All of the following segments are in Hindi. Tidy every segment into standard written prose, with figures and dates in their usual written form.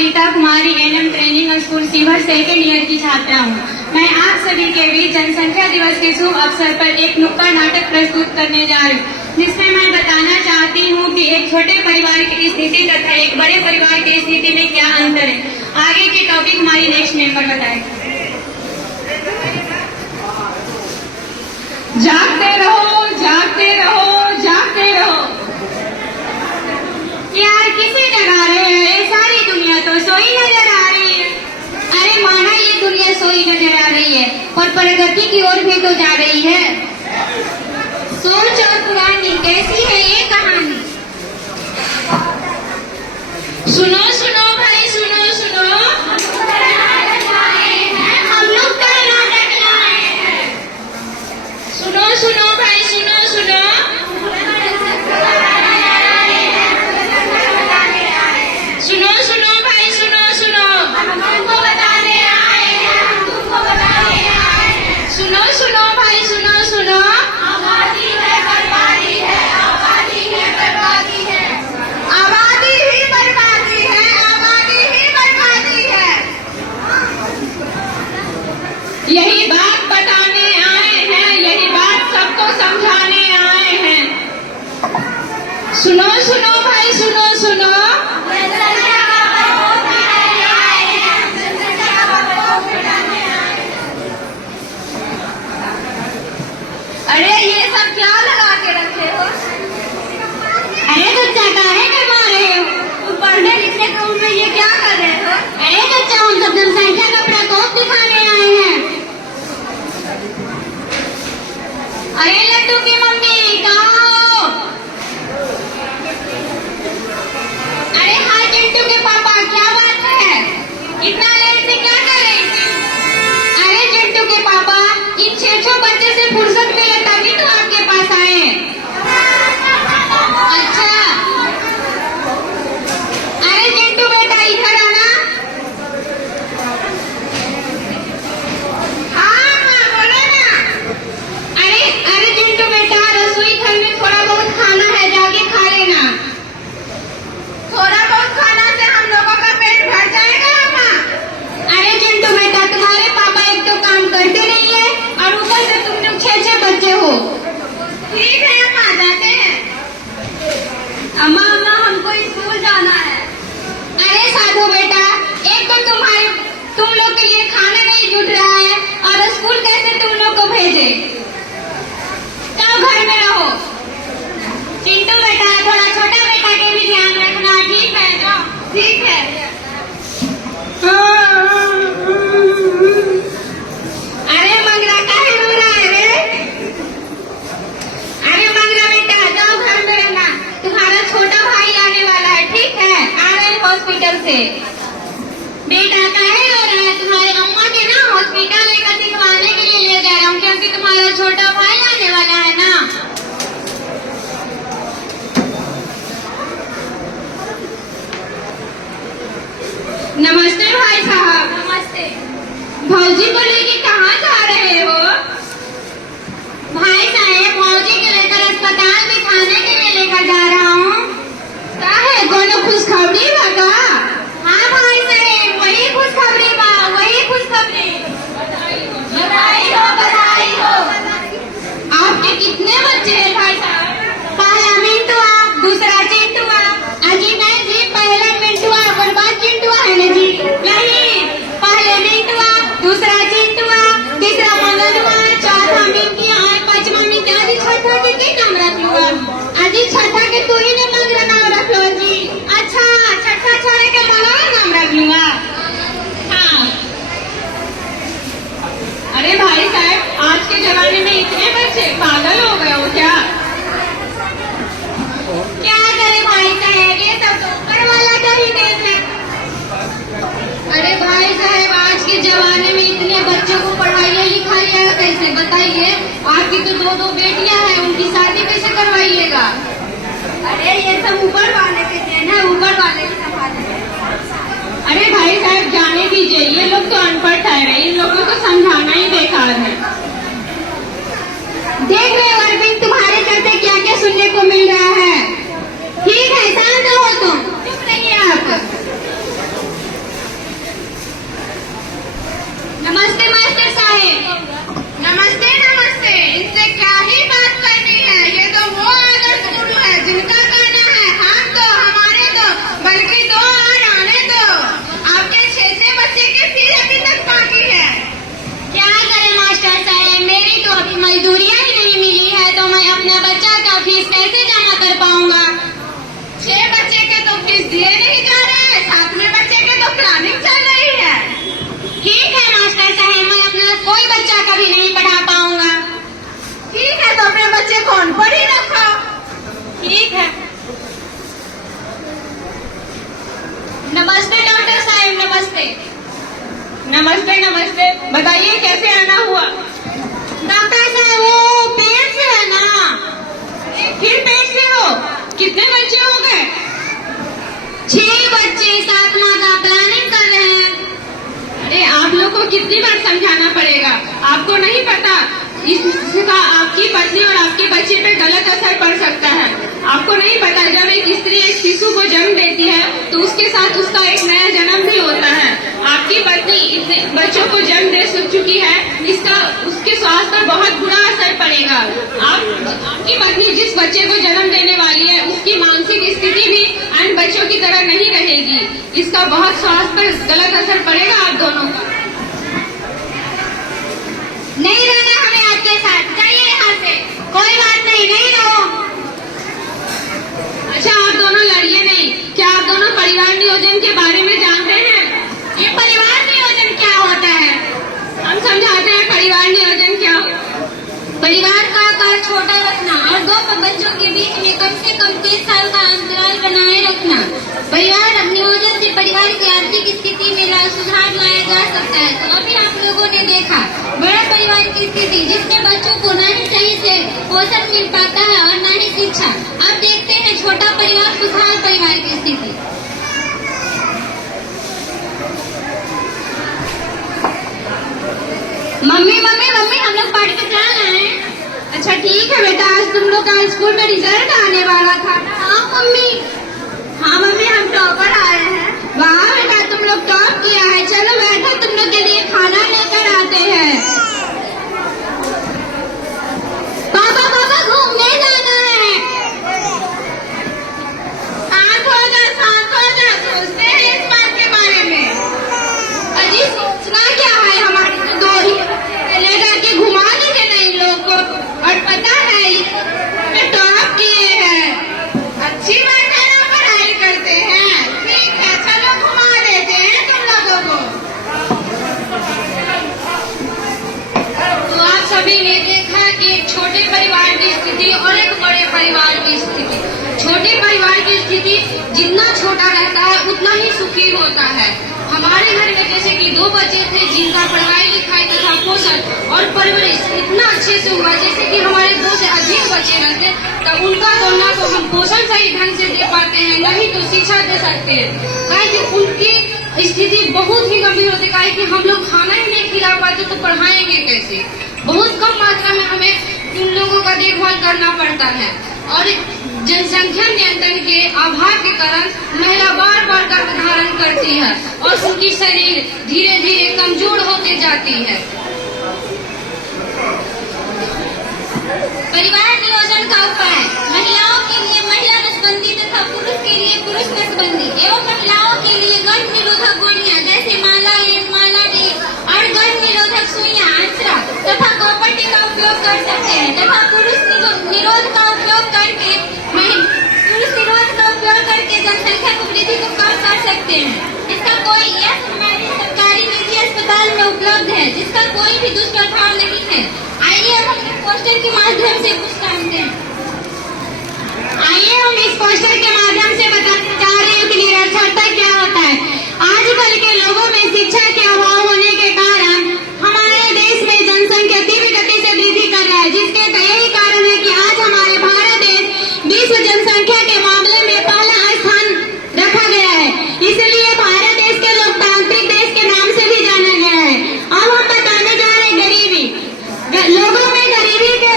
Nita Kumari ANM training school सीवर सेकेंड ईयर की छात्रा हूँ। मैं आप सभी के बीच जनसंख्या दिवस के शुभ अवसर पर एक नुक्कड़ नाटक प्रस्तुत करने जा रही हूँ, जिसमें मैं बताना चाहती हूँ कि एक छोटे परिवार की स्थिति तथा एक बड़े परिवार की स्थिति में क्या अंतर है। आगे की टॉपिक हमारी नेक्स्ट मेंबर बताएगी। जागते रहो, जागते रहो, जागते रहो। यार किसे जगा रहे हैं? सारी दुनिया तो सोई नजर आ रही है। अरे माना ये दुनिया सोई नजर आ रही है और प्रगति की ओर भी तो जा रही है। सोच और पुरानी कैसी है ये कहानी। सुनो सुनो भाई, सुनो सुनो, हम लोग कर्नाटक लाए हैं। सुनो सुनो भाई, सुनो सुनो, सुनो सुनो भाई, सुनो सुनो, हम तुमको बताने आए हैं, हम तुमको बताने आए हैं। सुनो सुनो भाई, सुनो सुनो, आबादी है बर्बादी है, आबादी है बर्बादी है, आबादी ही बर्बादी है, आबादी ही बर्बादी है। यही बात बताने आए हैं, यही बात सबको समझाने आए हैं। सुनो सुनो भाई, सुनो सुनो, अरे ये सब क्या लगा के रखे हो? अरे बच्चा काहे कमा रहे हो? तुम पढ़ने लिखने के उम्र में ये क्या कर रहे हो? अरे बच्चा हम सब जनसंख्या का प्रकोप दिखाने आए हैं। अरे लड्डू की मम्मी कहाँ हो? अरे हाँ चिंटू के पापा, क्या बात है? इतना लेट से क्या कर रही थी? अरे चिंटू के पापा, इन 6 बच्चे से फुर्सत मिले तभी तो आपके पास आए। अच्छा, अरे चिंटू बेटा इधर आना। हाँ हाँ बोलो ना। अरे अरे चिंटू बेटा, रसोई घर में थोड़ा बहुत खाना है, जाके खा लेना। थोड़ा बहुत खाना से हम लोगों का पेट भर जाएगा अम्मा? अरे चिंटू बेटा, तुम्हारे पापा एक तो काम करते नहीं है और ऊपर से तुम लोग 6 बच्चे हो। ठीक है अम्मा, जाते हैं। अम्मा अम्मा हमको स्कूल जाना है। अरे साधु बेटा, एक तो तुम लोग के लिए खाना नहीं जुट रहा है और स्कूल कैसे तुम लोग को भेजे? जाओ घर में रहो। चिंटू बेटा, थोड़ा छोटा बेटा के भी ध्यान रखना, ठीक है? जाओ। ठीक है। अरे मंगरा काहे रो रहा है रे? अरे मंगरा बेटा, जाओ घर में रहना, तुम्हारा छोटा भाई आने वाला है, ठीक है? आ रहे हैं हॉस्पिटल से। बेटा काहे रो रहा है? तुम्हारे अम्मा के ना हॉस्पिटल लेकर दिखवाने के लिए ले जा रहा हूँ, क्योंकि तुम्हारा छोटा भाई आने वाला है ना। नमस्ते भाई साहब। नमस्ते। भौजी को लेके कहाँ जा रहे हो? भाई साहब, भौजी के लेकर अस्पताल दिखाने के लिए लेकर जा रहा हूँ। काहे, कोनो खुशखबरी बा का? हाँ भाई साहब, वही खुशखबरी बा, वही खुशखबरी। बधाई हो, बधाई हो। आपके कितने बच्चे हैं भाई साहब? पहला मिंटुआ, दूसरा चिंटुआ। अजी नहीं जी, पहला मिंटुआ और बाद चिंटुआ है ना जी? नहीं, पहले मिंटुआ, दूसरा चिंटुआ, तीसरा मंगलुआ, चौथा मिंकिया और पांचवा मिंकिया। अजी छठा के क्या नाम रख लूँ? अजी छठा के तू ही ने मंगला नाम रख लो जी। अच्छा, छठा छोड़े के मंगला नाम रख लूँगा। हाँ। अरे भाई साहब, आज के जमाने में इतने बच्चे, पागल हो गए हो क्या? क्या करे भाई साहब, ये सब तो ऊपर वाला का ही देन है। अरे भाई साहब, आज के जमाने में इतने बच्चों को पढ़ाइए लिखाइए कैसे, बताइए? आपकी तो 2 बेटियां हैं, उनकी शादी कैसे करवाइएगा? अरे ये सब ऊपर वाले के देन है, ऊपर वाले की संभालेंगे। अरे भाई साहब, जाने दीजिए, ये लोग तो अनपढ़ ठहरे, इन लोगों को समझाना ही बेकार है। देख रहे हो अरविंद, तुम्हारे चलते क्या क्या सुनने को मिल रहा है। ठीक है, शांत रहो तुम, चुप रहिए आप। नमस्ते। नमस्ते नमस्ते, बताइए कैसे आना हुआ? डॉक्टर साहब वो पेट से है ना। फिर पेट से हो? कितने बच्चे हो गए? 6 बच्चे, 7 माह का प्लानिंग कर रहे हैं। अरे आप लोग को कितनी बार समझाना पड़ेगा? आपको नहीं पता इसका आपकी पत्नी और आपके बच्चे पे गलत असर पड़ सकता है। आपको नहीं पता जब एक स्त्री एक शिशु को जन्म देती है तो उसके साथ उसका एक नया जन्म भी होता है। आपकी पत्नी इतने बच्चों को जन्म दे चुकी है, इसका उसके स्वास्थ्य पर बहुत बुरा असर पड़ेगा। आपकी पत्नी जिस बच्चे को जन्म देने वाली है उसकी मानसिक स्थिति भी अन्य बच्चों की तरह नहीं रहेगी। इसका बहुत स्वास्थ्य पर गलत असर पड़ेगा आप दोनों का। नहीं रहना हमें आपके साथ, जाइए यहाँ से। कोई बात नहीं, नहीं रहो। अच्छा आप दोनों लड़िए नहीं। क्या आप दोनों परिवार नियोजन के बारे में जानते हैं? ये परिवार नियोजन क्या होता है? हम समझाते हैं परिवार नियोजन क्या। परिवार का आकार छोटा रखना और 2 बच्चों के बीच में कम से कम 3 साल का अंतराल बनाए रखना। परिवार नियोजन से परिवार की आर्थिक स्थिति में सुधार लाया जा सकता है। तो अभी आप लोगों ने देखा बड़ा परिवार की स्थिति जिसमें बच्चों को न ही सही से पोषण मिल पाता है और न ही शिक्षा। अब देखते हैं छोटा परिवार खुशहाल परिवार की स्थिति। मम्मी मम्मी मम्मी हम लोग पढ़ के जा रहे हैं। अच्छा ठीक है बेटा, आज तुम लोग का स्कूल में रिजल्ट आने वाला था। हाँ मम्मी। हाँ मम्मी, हम टॉपर आए हैं। वाह बेटा, तुम लोग टॉप किया है। चलो बैठो, तुम लोग के लिए खाना लेकर आते हैं। पापा पापा घूमने जाना है। शांत हो जा, शांत हो जा, सोचते हैं इस बात के बारे में। अजी सोचना क्या है, हमारी तो 2 ही ले जाके घुमा दीजिए ना इन लोग को। और पता है ये टॉप किए हैं। अच्छी बात है ना, पढ़ाई करते हैं। ठीक है, चलो घुमा देते हैं तुम लोगों को। तो आप सभी ने देखा कि एक छोटे परिवार की स्थिति और एक बड़े परिवार की स्थिति। छोटे परिवार की स्थिति जितना छोटा रहता है उतना ही सुखी होता है। हमारे घर में जैसे कि 2 बच्चे थे जिनका पढ़ाई लिखाई तथा पोषण और परवरिश इतना अच्छे से हुआ, जैसे कि हमारे 2 से अधिक बच्चे रहते तब उनका दोनों को हम पोषण सही ढंग से दे पाते हैं, नहीं तो शिक्षा दे सकते हैं। कि उनकी स्थिति बहुत ही गंभीर होती है कि हम लोग खाना ही नहीं खिला पाते तो पढ़ाएंगे कैसे। बहुत कम मात्रा में हमें इन लोगों का देखभाल करना पड़ता है। और जनसंख्या नियंत्रण के अभाव के कारण महिला बार बार गर्भ धारण करती है और उनकी शरीर धीरे धीरे कमजोर होते जाती है। परिवार नियोजन का उपाय महिलाओं के लिए महिला नसबंदी तथा पुरुष के लिए पुरुष नसबंदी एवं महिलाओं के लिए गर्भ निरोधक गोलियां जैसे माला A, माला D और गर्भ निरोधक सुइयां आंसरा तथा कॉपर का उपयोग कर सकते हैं तथा पुरुष निरोध का उपयोग करके जनसंख्या की वृद्धि को कम कर सकते हैं। इसका कोई यह सरकारी निजी अस्पताल में उपलब्ध है जिसका कोई भी दुष्प्रभाव नहीं है। आइए अब हम इस पोस्टर के माध्यम से कुछ जानते हैं। आइए हम इस पोस्टर के माध्यम से बताने जा रहे हैं कि निरक्षरता क्या होता है। आजकल के लोगों में शिक्षा के अभाव होने के कारण हमारे देश में जनसंख्या तीव्र गति से वृद्धि कर रहा है, जिसके यही कारण है कि आज हमारे भारत देश विश्व जनसंख्या के मामले में पहला स्थान रखा गया है। इसलिए भारत देश के लोकतांत्रिक देश के नाम से भी जाना गया है। अब हम बताने जा रहे हैं गरीबी। लोगों में गरीबी के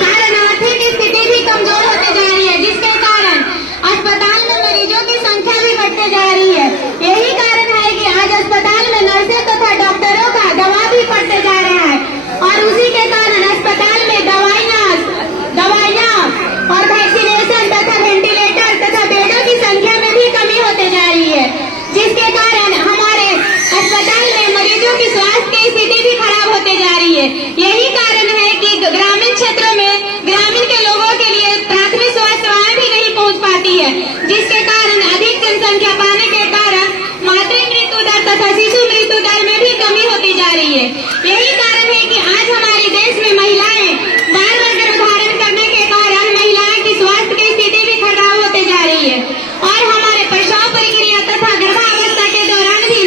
कारण आर्थिक स्थिति भी कमजोर होती जा रही है, जिसके कारण अस्पताल में मरीजों की संख्या भी बढ़ती जा रही है। यही कारण है कि आज अस्पताल में नर्सें तथा डॉक्टरों का दबाव भी बढ़ते जा रहा है और उसी के कारण अस्पताल में दवाइयाँ और वैक्सीनेशन तथा वेंटिलेटर तथा बेडों की संख्या में भी कमी होते जा रही है, जिसके कारण हमारे अस्पताल में मरीजों की स्वास्थ्य की स्थिति भी खराब होते जा रही है। यही कारण है कि ग्रामीण क्षेत्रों में ग्रामीण के लोगों के लिए प्राथमिक स्वास्थ्य सेवाएं भी नहीं पहुंच पाती है, जिसके कारण अधिक जनसंख्या पाने के कारण मातृ मृत्यु दर तथा शिशु मृत्यु दर में भी कमी होती जा रही है। यही कारण है कि आज हमारे देश में महिलाएं बार बार गर्भ धारण करने के कारण महिलाओं की स्वास्थ्य की स्थिति भी खराब होते जा रही है और हमारे प्रसव प्रक्रिया तथा गर्भावस्था के दौरान भी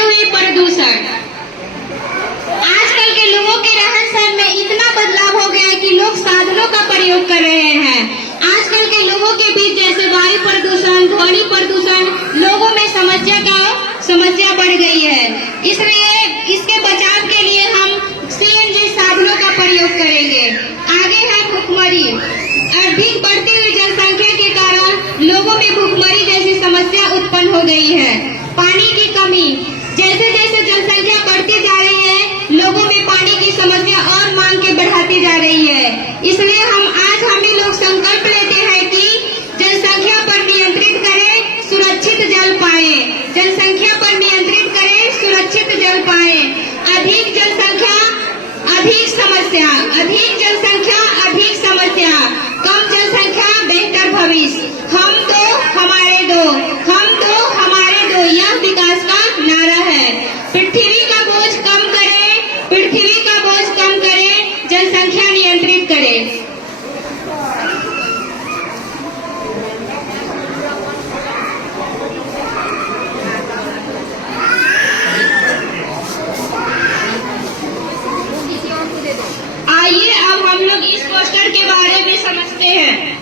हुए प्रदूषण। आजकल के लोगों के रहन सहन में इतना बदलाव हो गया है कि लोग साधनों का प्रयोग कर रहे हैं। आजकल के लोगों के बीच जैसे वायु प्रदूषण, ध्वनि प्रदूषण, लोगों में समस्या बढ़ गई है। इसलिए इसके बचाव के लिए हम सीएनजी साधनों का प्रयोग करेंगे। आगे है भूखमरी। अधिक बढ़ती हुई जनसंख्या के कारण लोगों में भूखमरी जैसी समस्या उत्पन्न हो गई है। पानी की कमी, जैसे जैसे जनसंख्या बढ़ती जा रही है, लोगों में पानी की समस्या और मांग के बढ़ाती जा रही है। इसलिए हम लोग संकल्प लेते हैं कि जनसंख्या पर नियंत्रित करें, सुरक्षित जल पाए। जनसंख्या पर नियंत्रित करें, सुरक्षित जल पाए। अधिक जनसंख्या अधिक समस्या, अधिक जनसंख्या अधिक समस्या, कम जनसंख्या बेहतर भविष्य। हम दो हमारे दो, हम दो हमारे दो, यह विकास का नारा है। पृथ्वी का बोझ कम करें, पृथ्वी का बोझ कम करें, जनसंख्या नियंत्रित करें। आइए अब हम लोग इस पोस्टर के बारे में समझते हैं।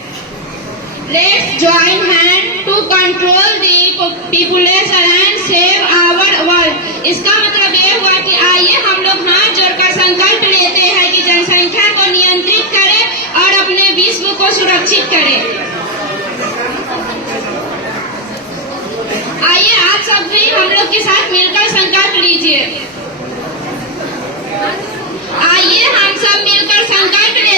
Let's join hand to control the population and save our world। इसका मतलब ये हुआ कि आइए हम लोग हाथ जोड़कर संकल्प लेते हैं कि जनसंख्या को नियंत्रित करें और अपने विश्व को सुरक्षित करें। आइए आप सब भी हम लोग के साथ मिलकर संकल्प लीजिए। आइए हम सब मिलकर संकल्प लेते